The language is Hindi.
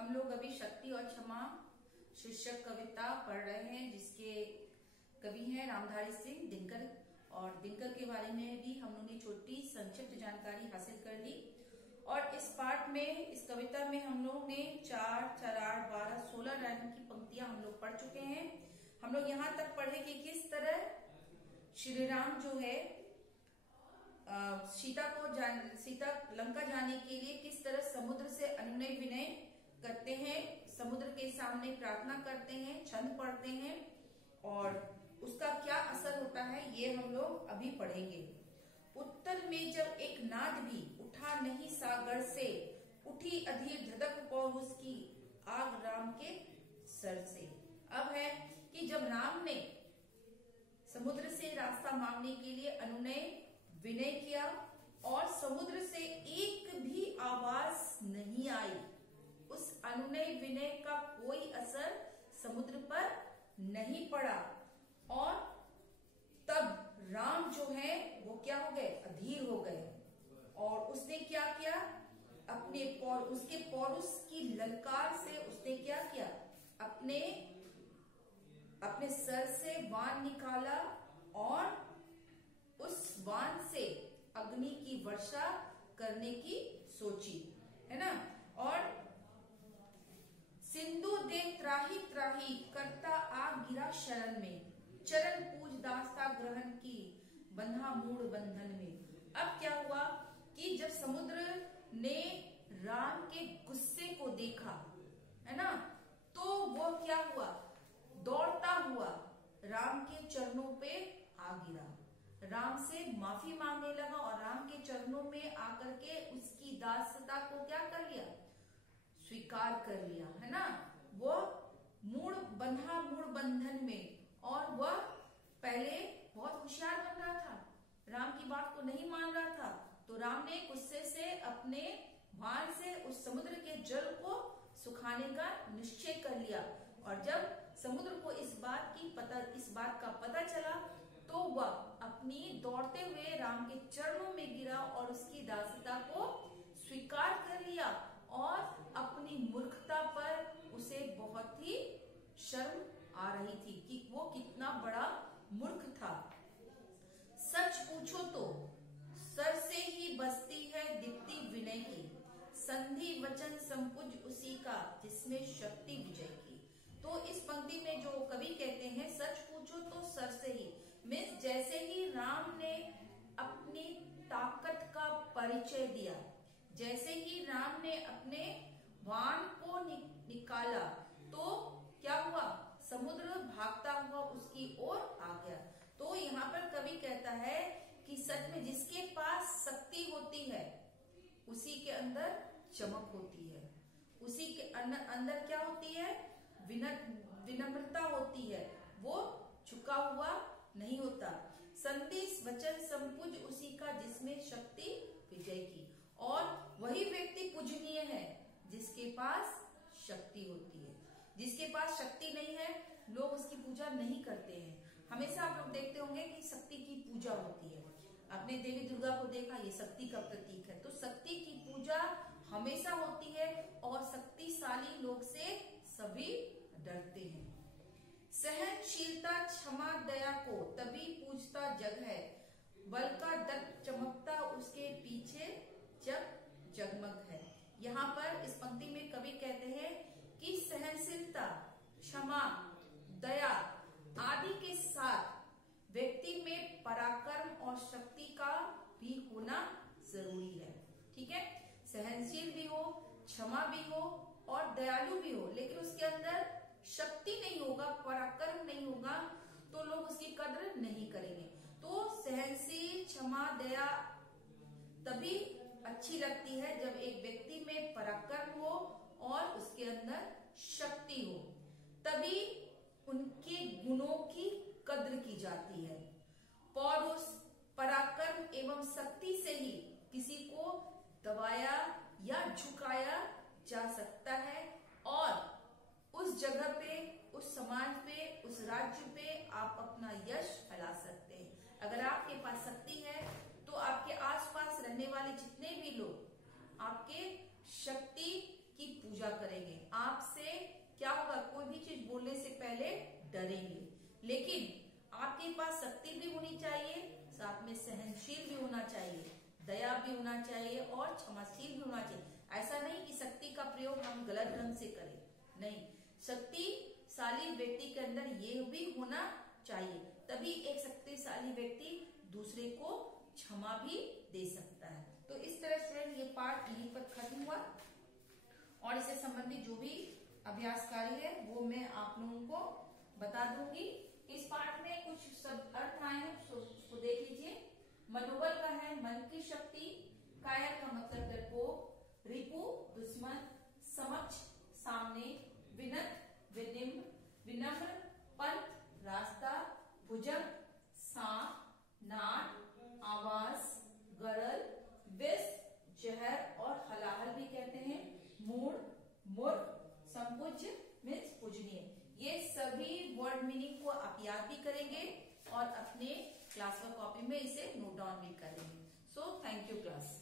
हम लोग अभी शक्ति और क्षमा शीर्षक कविता पढ़ रहे हैं, जिसके कवि हैं रामधारी सिंह दिनकर। और दिनकर के बारे में भी हम लोगों ने छोटी संक्षिप्त जानकारी हासिल कर ली। और इस पाठ में, इस कविता में हम लोग ने 4, 4, 8, 12, 16 लाइन की पंक्तियां हम लोग पढ़ चुके हैं। हम लोग यहाँ तक पढ़े कि किस तरह श्री राम जो है सीता लंका जाने के लिए किस तरह समुद्र से अनुनय विनय करते हैं, समुद्र के सामने प्रार्थना करते हैं, छंद पढ़ते हैं और उसका क्या असर होता है ये हम लोग अभी पढ़ेंगे। उत्तर में जब एक नाद भी उठा नहीं सागर से, उठी अधीर धधक पौरुष की आग राम के सर से। अब है कि जब राम ने समुद्र से रास्ता मांगने के लिए अनुनय विनय किया और समुद्र से एक भी आवाज नहीं आई, उस अनुनय विनय का कोई असर समुद्र पर नहीं पड़ा और तब राम जो है वो क्या हो गए, अधीर हो गए। और उसने क्या किया, उसके पौरुष की ललकार से उसने क्या किया, अपने सर से बाण निकाला और उस बाण से अग्नि की वर्षा करने की सोची, है ना। और सिंधु देव त्राही त्राही करता आ गिरा शरण में, चरण पूज दास्ता ग्रहण की बंधा मूड बंधन में। अब क्या हुआ कि जब समुद्र ने राम के गुस्से को देखा, है ना, तो वो क्या हुआ, दौड़ता हुआ राम के चरणों पे आ गिरा, राम से माफी मांगने लगा और राम के चरणों में आकर के उसकी दासता को क्या कर लिया, स्वीकार कर लिया, है ना। वो मूड बंधन में, और वह पहले बहुत होशियार बन रहा था, राम की बात को नहीं मान रहा था, तो राम ने गुस्से से अपने बाण से उस समुद्र के जल को सुखाने का निश्चय कर लिया। और जब समुद्र को इस बात का पता चला तो वह अपनी दौड़ते हुए राम के चरणों में गिरा और उसकी दासता को स्वीकार कर लिया और अपनी मूर्खता पर उसे बहुत ही शर्म आ रही थी कि वो कितना बड़ा मूर्ख था। सच पूछो तो सर से ही बसती है दीप्ति विनय की, संधि वचन संपुज उसी का जिसमें शक्ति विजय की। तो इस पंक्ति में जो कवि कहते हैं सच पूछो तो सर से ही, मीन्स जैसे ही राम ने अपनी ताकत का परिचय दिया, जैसे ही राम ने अपने बाण को निकाला तो क्या हुआ, समुद्र भागता हुआ उसकी ओर आ गया। तो यहाँ पर कवि कहता है कि सच में जिसके पास शक्ति होती है उसी के अंदर चमक होती है, उसी के अंदर क्या होती है, विनम्रता होती है, वो झुका हुआ नहीं होता। संधि वचन संपुज उसी का जिसमें शक्ति विजय की। और वही व्यक्ति पूजनीय है जिसके पास शक्ति होती है। जिसके पास शक्ति नहीं है लोग उसकी पूजा नहीं करते हैं। हमेशा आप लोग देखते होंगे कि शक्ति की पूजा होती है। आपने देवी दुर्गा को देखा, ये शक्ति का प्रतीक है। तो शक्ति की पूजा हमेशा होती है और शक्तिशाली लोग से सभी डरते हैं। सहनशीलता क्षमा दया को तभी पूजता जग है, बल का दत्त चमकता उसके पीछे जब जगमग है। यहाँ पर इस पंक्ति में कवि कहते हैं कि सहनशीलता, क्षमा, दया आदि के साथ व्यक्ति में पराक्रम और शक्ति का भी होना जरूरी है। ठीक है, सहनशील भी हो, क्षमा भी हो और दयालु भी हो, लेकिन उसके अंदर शक्ति नहीं होगा, पराक्रम नहीं होगा तो लोग उसकी कदर नहीं करेंगे। तो सहनशील, क्षमा, दया तभी अच्छी लगती है जब एक व्यक्ति में पराक्रम हो और उसके अंदर शक्ति हो, तभी उनके गुणों की कद्र की जाती है। पौरुष, पराक्रम एवं शक्ति से ही किसी को दबाया या झुकाया जा सकता है और उस जगह पे, उस समाज पे, उस राज्य पे आप अपना यश फैला सकते हैं। अगर आपके पास शक्ति है तो आपके आसपास रहने वाले जितने भी लोग आपके शक्ति की पूजा करेंगे, भी होना चाहिए और क्षमाशील भी होना चाहिए। ऐसा नहीं कि शक्ति का प्रयोग हम गलत ढंग से करें, नहीं, शक्तिशाली व्यक्ति के अंदर ये भी होना चाहिए, तभी एक शक्तिशाली व्यक्ति दूसरे को क्षमा भी दे सकता है। तो इस तरह स्टूडेंट ये पार्ट यहीं पर खत्म हुआ और इससे संबंधित जो भी अभ्यास कार्य है वो मैं आप लोगों को बता दूंगी। इस पार्ट में कुछ शब्द अर्थ आए हैं, उसको देख लीजिए। मनोबल का है मन की शक्ति, कायर का मतलब डरपोक, रिपु दुश्मन, समक्ष सामने, विनत विनम्र, पंथ रास्ता, भुजंग सांप, नाट आवाज, गरल, विष जहर और हलाहल भी कहते हैं, मूड मूर्ख, संपूज्य मीन्स पूजनीय। ये सभी वर्ड मीनिंग को आप याद भी करेंगे और अपने क्लास वर्क कॉपी में इसे नोट डाउन भी करेंगे। So thank you class.